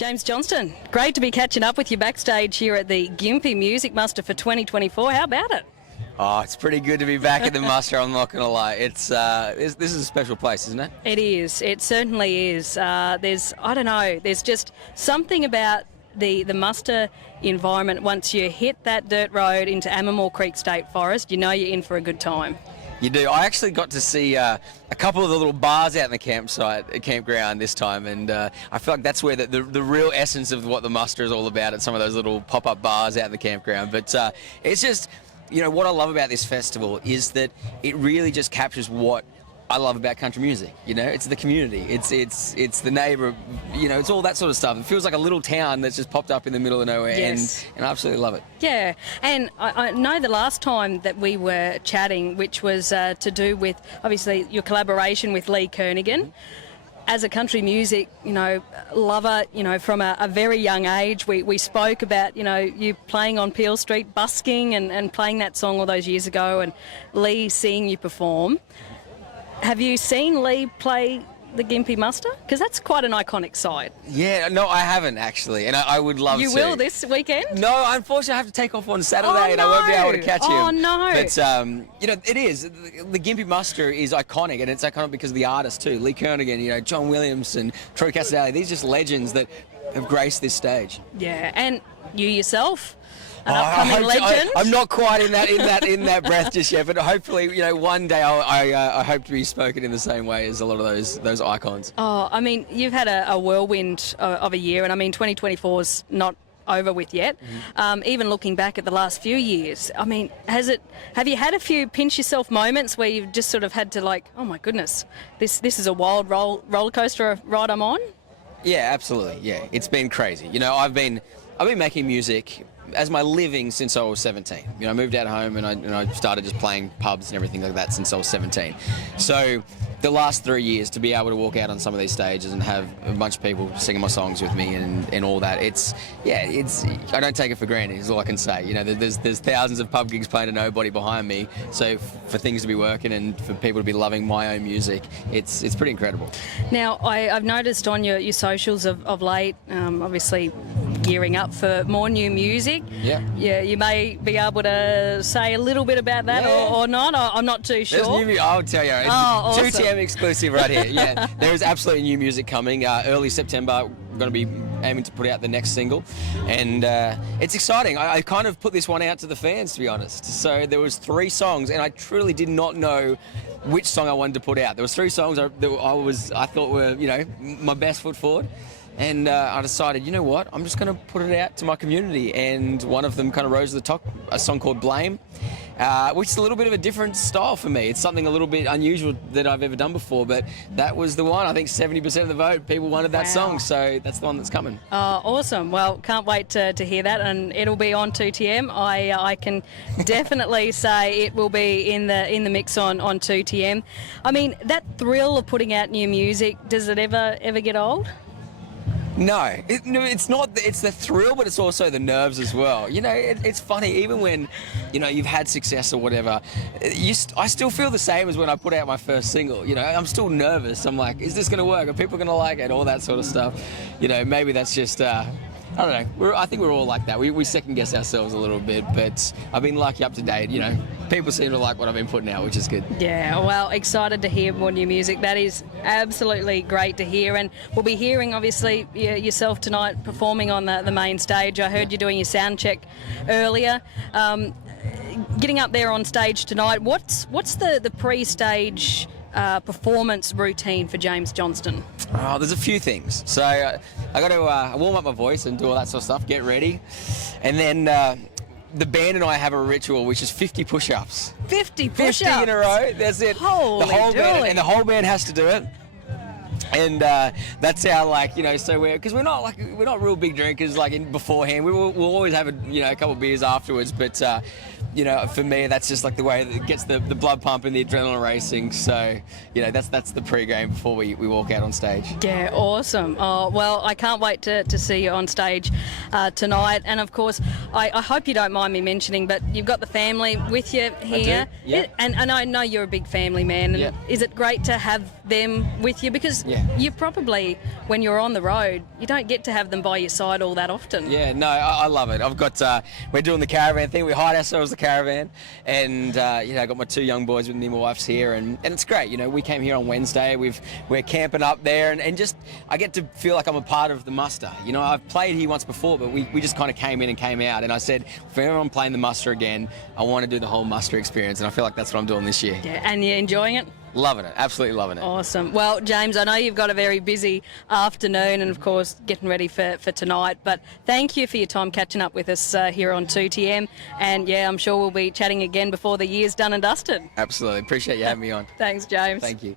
James Johnston, great to be catching up with you backstage here at the Gympie Music Muster for 2024. How about it? Oh, it's pretty good to be back at the muster, I'm not going to lie. This is a special place, isn't it? It is. It certainly is. There's just something about the muster environment. Once you hit that dirt road into Ammermoor Creek State Forest, you know you're in for a good time. You do. I actually got to see a couple of the little bars out in the campground this time, and I feel like that's where the real essence of what the muster is all about, at some of those little pop-up bars out in the campground. But it's just, you know, what I love about this festival is that it really just captures what I love about country music. You know, it's the community, it's the neighbour, you know, it's all that sort of stuff. It feels like a little town that's just popped up in the middle of nowhere. Yes. And I absolutely love it. Yeah, and I know the last time that we were chatting, which was to do with, obviously, your collaboration with Lee Kernaghan. As a country music, you know, lover, you know, from a very young age, we spoke about, you know, you playing on Peel Street, busking and playing that song all those years ago, and Lee seeing you perform. Have you seen Lee play the Gympie Muster? Because that's quite an iconic sight. Yeah, no, I haven't actually, and I would love to. You will this weekend? No, unfortunately I have to take off on Saturday and I won't be able to catch him. Oh no! But, you know, it is. The Gympie Muster is iconic, and it's iconic because of the artists too. Lee Kernaghan, you know, John Williams and Troy Casadale. These are just legends that have graced this stage. Yeah, and you yourself? An upcoming legend. I'm not quite in that breath just yet, but hopefully, you know, one day I hope to be spoken in the same way as a lot of those icons. Oh, I mean, you've had a whirlwind of a year, and I mean, 2024's not over with yet. Mm-hmm. Even looking back at the last few years, I mean, have you had a few pinch yourself moments where you've just sort of had to, like, oh my goodness, this is a wild roller coaster ride I'm on? Yeah, absolutely. Yeah, it's been crazy. You know, I've been making music as my living since I was 17. You know, I moved out of home and I started just playing pubs and everything like that since I was 17. So the last 3 years, to be able to walk out on some of these stages and have a bunch of people singing my songs with me and all that, I don't take it for granted, is all I can say. You know, there's thousands of pub gigs playing to nobody behind me, so for things to be working and for people to be loving my own music, it's pretty incredible. Now, I've noticed on your socials of late, obviously gearing up for more new music. Yeah. Yeah, you may be able to say a little bit about that or not. I'm not too sure. There's new, I'll tell you. It's awesome. 2TM exclusive right here. Yeah, there is absolutely new music coming. Early September, we're going to be aiming to put out the next single, and it's exciting. I kind of put this one out to the fans, to be honest. So there was 3 songs, and I truly did not know which song I wanted to put out. There was 3 songs I thought were, you know, my best foot forward. And I decided, you know what, I'm just going to put it out to my community. And one of them kind of rose to the top, a song called Blame, which is a little bit of a different style for me. It's something a little bit unusual that I've ever done before, but that was the one. I think 70% of the vote, people wanted that song, so that's the one that's coming. Awesome. Well, can't wait to hear that, and it'll be on 2TM. I can definitely say it will be in the mix on 2TM. I mean, that thrill of putting out new music, does it ever get old? No, it's not. It's the thrill, but it's also the nerves as well. You know, it's funny, even when, you know, you've had success or whatever, I still feel the same as when I put out my first single. You know, I'm still nervous. I'm like, is this going to work? Are people going to like it? All that sort of stuff. You know, maybe that's just, I don't know. I think we're all like that. We second guess ourselves a little bit, but I've been lucky up to date. You know, people seem to like what I've been putting out, which is good. Yeah, well, excited to hear more new music. That is absolutely great to hear, and we'll be hearing, obviously, yourself tonight performing on the main stage. I heard you doing your sound check earlier. Getting up there on stage tonight, what's the pre-stage performance routine for James Johnston? Oh, there's a few things. So I got to warm up my voice and do all that sort of stuff, get ready. And then the band and I have a ritual, which is 50 push-ups. 50 push-ups? 50 in a row, that's it. Holy and the whole band has to do it. And that's how, like, you know, so because we're not real big drinkers, like, beforehand. We'll always have a couple of beers afterwards, but you know, for me, that's just like the way that it gets the blood pumping, the adrenaline racing. So, you know, that's the pre-game before we walk out on stage. Yeah, awesome. Oh, well, I can't wait to see you on stage tonight. And of course, I hope you don't mind me mentioning, but you've got the family with you here. I do, yeah. And I know you're a big family man. And Yeah. is it great to have them with you? Because you probably, when you're on the road, you don't get to have them by your side all that often. Yeah, no, I love it. I've got, we're doing the caravan thing. We hide ourselves the caravan, and you know, I got my 2 young boys with me. My wife's here, and it's great. You know, we came here on Wednesday. We're camping up there, and just I get to feel like I'm a part of the muster. You know, I've played here once before, but we just kind of came in and came out. And I said, for everyone playing the muster again, I want to do the whole muster experience, and I feel like that's what I'm doing this year. Yeah, and you're enjoying it? Loving it, absolutely loving it. Awesome. Well, James, I know you've got a very busy afternoon and, of course, getting ready for tonight, but thank you for your time catching up with us here on 2TM, and, yeah, I'm sure we'll be chatting again before the year's done and dusted. Absolutely. Appreciate you having me on. Thanks, James. Thank you.